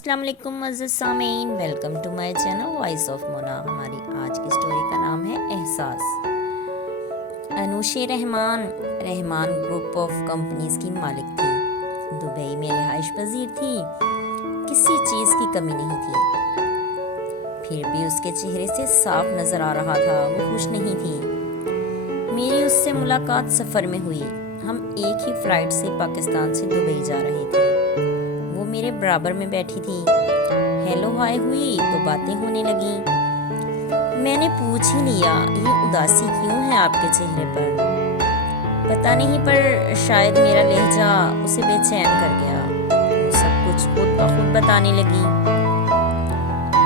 السلام علیکم معزز سامعین، welcome to my channel voice of Mona. ہماری آج کی سٹوری کا نام ہے احساس۔ Anushi Rahman group of companies کی مالک تھی۔ دبئی میں رہائش پذیر تھی، کسی چیز کی کمی نہیں تھی، پھر بھی اس کے چہرے سے صاف نظر آ رہا تھا وہ خوش نہیں تھی۔ میری اس سے ملاقات سفر میں ہوئی۔ ہم ایک ہی فلائٹ سے پاکستان سے دبئی جا رہے تھے۔ وہ میرے برابر میں بیٹھی تھی۔ ہیلو ہائے ہوئی تو باتیں ہونے لگیں۔ میں نے پوچھ ہی لیا، یہ اداسی کیوں ہے آپ کے چہرے پر؟ پتہ نہیں، پر شاید میرا لہجہ اسے بے چین کر گیا۔ وہ سب کچھ خود بخود بتانے لگی۔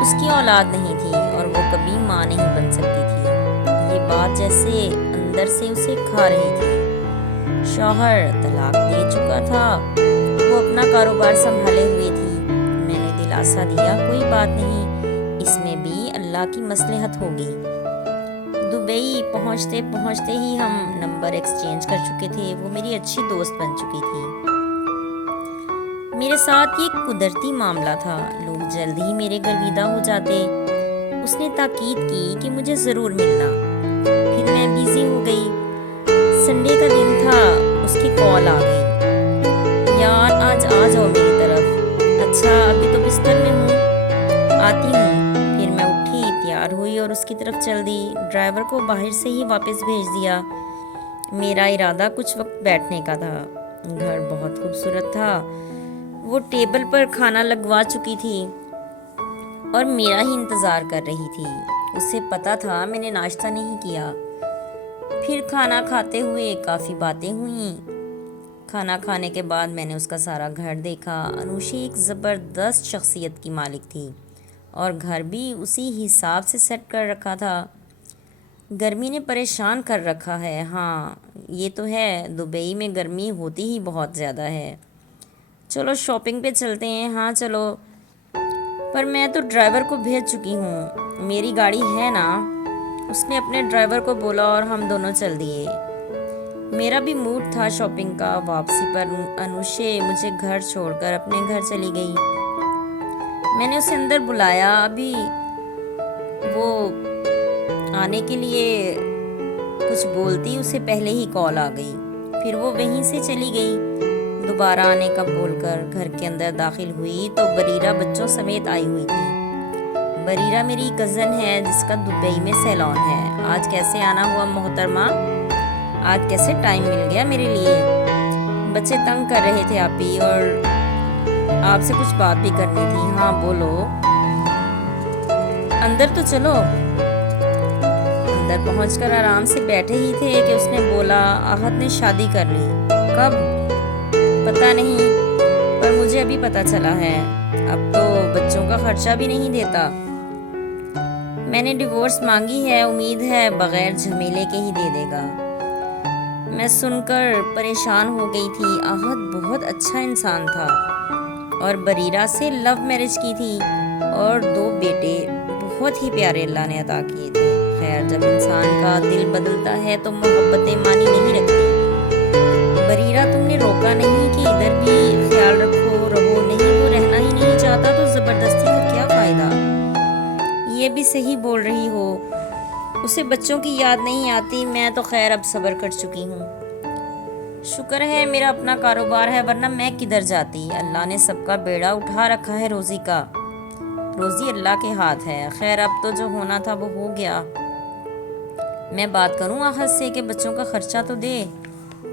اس کی اولاد نہیں تھی اور وہ کبھی ماں نہیں بن سکتی تھی۔ یہ بات جیسے اندر سے اسے کھا رہی تھی۔ شوہر طلاق دے چکا تھا، وہ اپنا کاروبار سنبھالے ہوئے تھی۔ میں نے دلاسا دیا، کوئی بات نہیں، اس میں بھی اللہ کی مصلحت ہوگی۔ دبئی پہنچتے پہنچتے ہی ہم نمبر ایکسچینج کر چکے تھے۔ وہ میری اچھی دوست بن چکی تھی۔ میرے ساتھ یہ قدرتی معاملہ تھا، لوگ جلد ہی میرے گھر ودا ہو جاتے۔ اس نے تاکید کی کہ مجھے ضرور ملنا۔ پھر میں بیزی ہو گئی۔ سنڈے کا دن تھا، اس کی کال آ گئی، یار آج آ جاؤ میری طرف۔ اچھا، ابھی تو بستر میں ہوں، آتی ہوں۔ پھر میں اٹھی، تیار ہوئی اور اس کی طرف چل دی۔ ڈرائیور کو باہر سے ہی واپس بھیج دیا۔ میرا ارادہ کچھ وقت بیٹھنے کا تھا۔ گھر بہت خوبصورت تھا۔ وہ ٹیبل پر کھانا لگوا چکی تھی اور میرا ہی انتظار کر رہی تھی۔ اسے پتا تھا میں نے ناشتہ نہیں کیا۔ پھر کھانا کھاتے ہوئے کافی باتیں ہوئیں۔ کھانا کھانے کے بعد میں نے اس کا سارا گھر دیکھا۔ انوشی ایک زبردست شخصیت کی مالک تھی اور گھر بھی اسی حساب سے سیٹ کر رکھا تھا۔ گرمی نے پریشان کر رکھا ہے۔ ہاں یہ تو ہے، دبئی میں گرمی ہوتی ہی بہت زیادہ ہے۔ چلو شاپنگ پہ چلتے ہیں۔ ہاں چلو، پر میں تو ڈرائیور کو بھیج چکی ہوں، میری گاڑی ہے نا؟ اس نے اپنے ڈرائیور کو بولا اور ہم دونوں چل دیے۔ میرا بھی موڈ تھا شاپنگ کا۔ واپسی پر انوشے مجھے گھر چھوڑ کر اپنے گھر چلی گئی۔ میں نے اسے اندر بلایا، ابھی وہ آنے کے لیے کچھ بولتی، اسے پہلے ہی کال آ گئی۔ پھر وہ وہیں سے چلی گئی۔ دوبارہ آنے کا بول کر گھر کے اندر داخل ہوئی تو بریرہ بچوں سمیت آئی ہوئی تھی۔ بریرہ میری کزن ہے جس کا دبئی میں سیلون ہے۔ آج کیسے آنا ہوا محترمہ؟ آج کیسے ٹائم مل گیا میرے لیے؟ بچے تنگ کر رہے تھے آپی، اور آپ سے کچھ بات بھی کرنی تھی۔ ہاں بولو، اندر تو چلو۔ اندر پہنچ کر آرام سے بیٹھے ہی تھے کہ اس نے بولا، آہت نے شادی کر لی۔ کب؟ پتہ نہیں، پر مجھے ابھی پتہ چلا ہے۔ اب تو بچوں کا خرچہ بھی نہیں دیتا۔ میں نے ڈیورس مانگی ہے، امید ہے بغیر جھمیلے کے ہی دے دے گا۔ میں سن کر پریشان ہو گئی تھی۔ آہت بہت اچھا انسان تھا اور بریرہ سے لو میرج کی تھی اور 2 بیٹے بہت ہی پیارے اللہ نے عطا کیے تھے۔ خیر، جب انسان کا دل بدلتا ہے تو محبتیں معنی نہیں رکھتی۔ بریرہ تم نے روکا نہیں کہ ادھر بھی خیال رکھو، رہو نہیں؟ وہ رہنا ہی نہیں چاہتا تو زبردستی کا کیا فائدہ؟ یہ بھی صحیح بول رہی ہو، اسے بچوں کی یاد نہیں آتی۔ میں تو خیر اب صبر کر چکی ہوں۔ شکر ہے میرا اپنا کاروبار ہے، ورنہ میں کدھر جاتی۔ اللہ نے سب کا بیڑا اٹھا رکھا ہے، روزی کا، روزی اللہ کے ہاتھ ہے۔ خیر اب تو جو ہونا تھا وہ ہو گیا۔ میں بات کروں آہت سے کہ بچوں کا خرچہ تو دے۔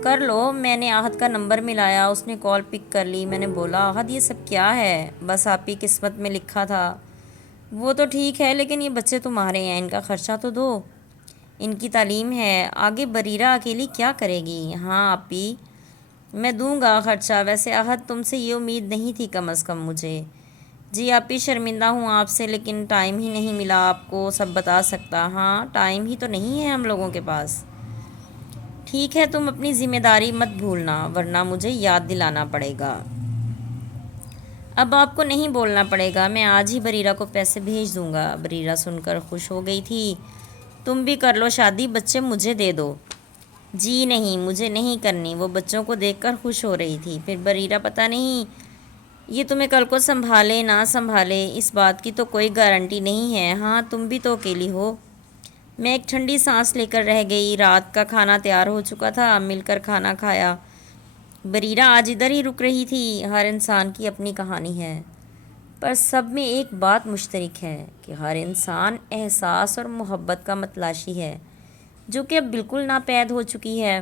کر لو۔ میں نے آہت کا نمبر ملایا، اس نے کال پک کر لی۔ میں نے بولا، آہت یہ سب کیا ہے؟ بس آپ کی قسمت میں لکھا تھا۔ وہ تو ٹھیک ہے، لیکن یہ بچے تمہارے ہیں، ان کا خرچہ تو دو، ان کی تعلیم ہے۔ آگے بریرہ اکیلی کیا کرے گی؟ ہاں آپی میں دوں گا خرچہ۔ ویسے آہت تم سے یہ امید نہیں تھی کم از کم مجھے۔ جی آپی شرمندہ ہوں آپ سے، لیکن ٹائم ہی نہیں ملا آپ کو سب بتا سکتا۔ ہاں ٹائم ہی تو نہیں ہے ہم لوگوں کے پاس۔ ٹھیک ہے، تم اپنی ذمہ داری مت بھولنا ورنہ مجھے یاد دلانا پڑے گا۔ اب آپ کو نہیں بولنا پڑے گا، میں آج ہی بریرہ کو پیسے بھیج دوں گا۔ بریرہ سن کر خوش ہو گئی تھی۔ تم بھی کر لو شادی، بچے مجھے دے دو۔ جی نہیں، مجھے نہیں کرنی۔ وہ بچوں کو دیکھ کر خوش ہو رہی تھی۔ پھر بریرہ پتہ نہیں یہ تمہیں کل کو سنبھالے نہ سنبھالے اس بات کی تو کوئی گارنٹی نہیں ہے۔ ہاں تم بھی تو اکیلی ہو۔ میں ایک ٹھنڈی سانس لے کر رہ گئی۔ رات کا کھانا تیار ہو چکا تھا، مل کر کھانا کھایا۔ بریرہ آج ادھر ہی رک رہی تھی۔ ہر انسان کی اپنی کہانی ہے، پر سب میں ایک بات مشترک ہے کہ ہر انسان احساس اور محبت کا متلاشی ہے، جو کہ اب بالکل ناپید ہو چکی ہے۔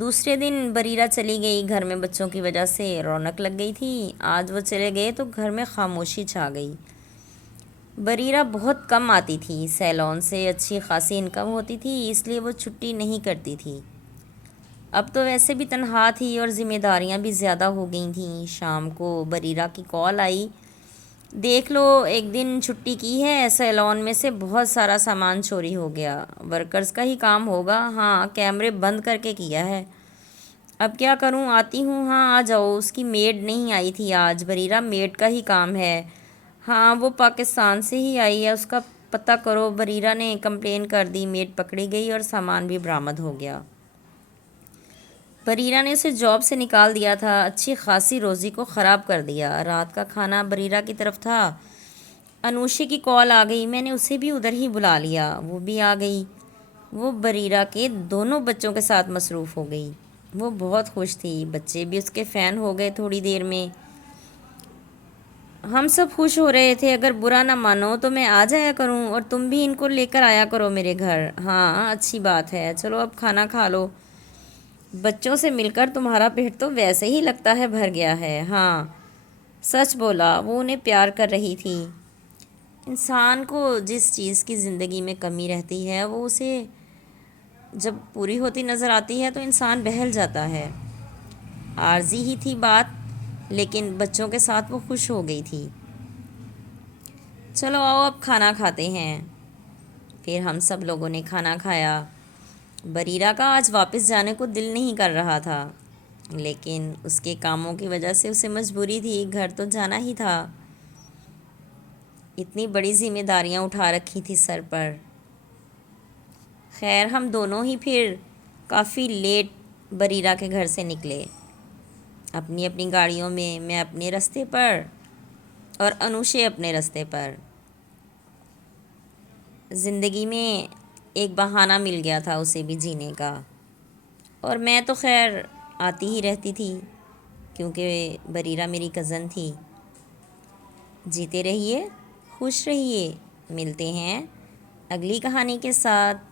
دوسرے دن بریرہ چلی گئی۔ گھر میں بچوں کی وجہ سے رونق لگ گئی تھی۔ آج وہ چلے گئے تو گھر میں خاموشی چھا گئی۔ بریرہ بہت کم آتی تھی۔ سیلون سے اچھی خاصی انکم ہوتی تھی، اس لیے وہ چھٹی نہیں کرتی تھی۔ اب تو ویسے بھی تنہا تھی اور ذمہ داریاں بھی زیادہ ہو گئی تھیں۔ شام کو بریرہ کی کال آئی، دیکھ لو ایک دن چھٹی کی ہے، سیلون میں سے بہت سارا سامان چوری ہو گیا۔ ورکرز کا ہی کام ہوگا، ہاں کیمرے بند کر کے کیا ہے۔ اب کیا کروں، آتی ہوں۔ ہاں آ جاؤ۔ اس کی میڈ نہیں آئی تھی آج۔ بریرہ میڈ کا ہی کام ہے، ہاں وہ پاکستان سے ہی آئی ہے، اس کا پتہ کرو۔ بریرہ نے کمپلین کر دی، میڈ پکڑی گئی اور سامان بھی برآمد ہو گیا۔ بریرہ نے اسے جاب سے نکال دیا تھا، اچھی خاصی روزی کو خراب کر دیا۔ رات کا کھانا بریرہ کی طرف تھا، انوشی کی کال آ گئی، میں نے اسے بھی ادھر ہی بلا لیا، وہ بھی آ گئی۔ وہ بریرہ کے دونوں بچوں کے ساتھ مصروف ہو گئی۔ وہ بہت خوش تھی، بچے بھی اس کے فین ہو گئے تھوڑی دیر میں۔ ہم سب خوش ہو رہے تھے۔ اگر برا نہ مانو تو میں آ جایا کروں اور تم بھی ان کو لے کر آیا کرو میرے گھر۔ ہاں اچھی بات ہے، چلو اب کھانا کھا لو۔ بچوں سے مل کر تمہارا پیٹ تو ویسے ہی لگتا ہے بھر گیا ہے۔ ہاں سچ بولا، وہ انہیں پیار کر رہی تھی۔ انسان کو جس چیز کی زندگی میں کمی رہتی ہے وہ اسے جب پوری ہوتی نظر آتی ہے تو انسان بہل جاتا ہے۔ عارضی ہی تھی بات، لیکن بچوں کے ساتھ وہ خوش ہو گئی تھی۔ چلو آؤ اب کھانا کھاتے ہیں۔ پھر ہم سب لوگوں نے کھانا کھایا۔ بریرہ کا آج واپس جانے کو دل نہیں کر رہا تھا، لیکن اس کے کاموں کی وجہ سے اسے مجبوری تھی، گھر تو جانا ہی تھا۔ اتنی بڑی ذمہ داریاں اٹھا رکھی تھی سر پر۔ خیر ہم دونوں ہی پھر کافی لیٹ بریرہ کے گھر سے نکلے، اپنی اپنی گاڑیوں میں، میں اپنے راستے پر اور انوشے اپنے راستے پر۔ زندگی میں ایک بہانہ مل گیا تھا اسے بھی جینے کا، اور میں تو خیر آتی ہی رہتی تھی کیونکہ بریرہ میری کزن تھی۔ جیتے رہیے، خوش رہیے، ملتے ہیں اگلی کہانی کے ساتھ۔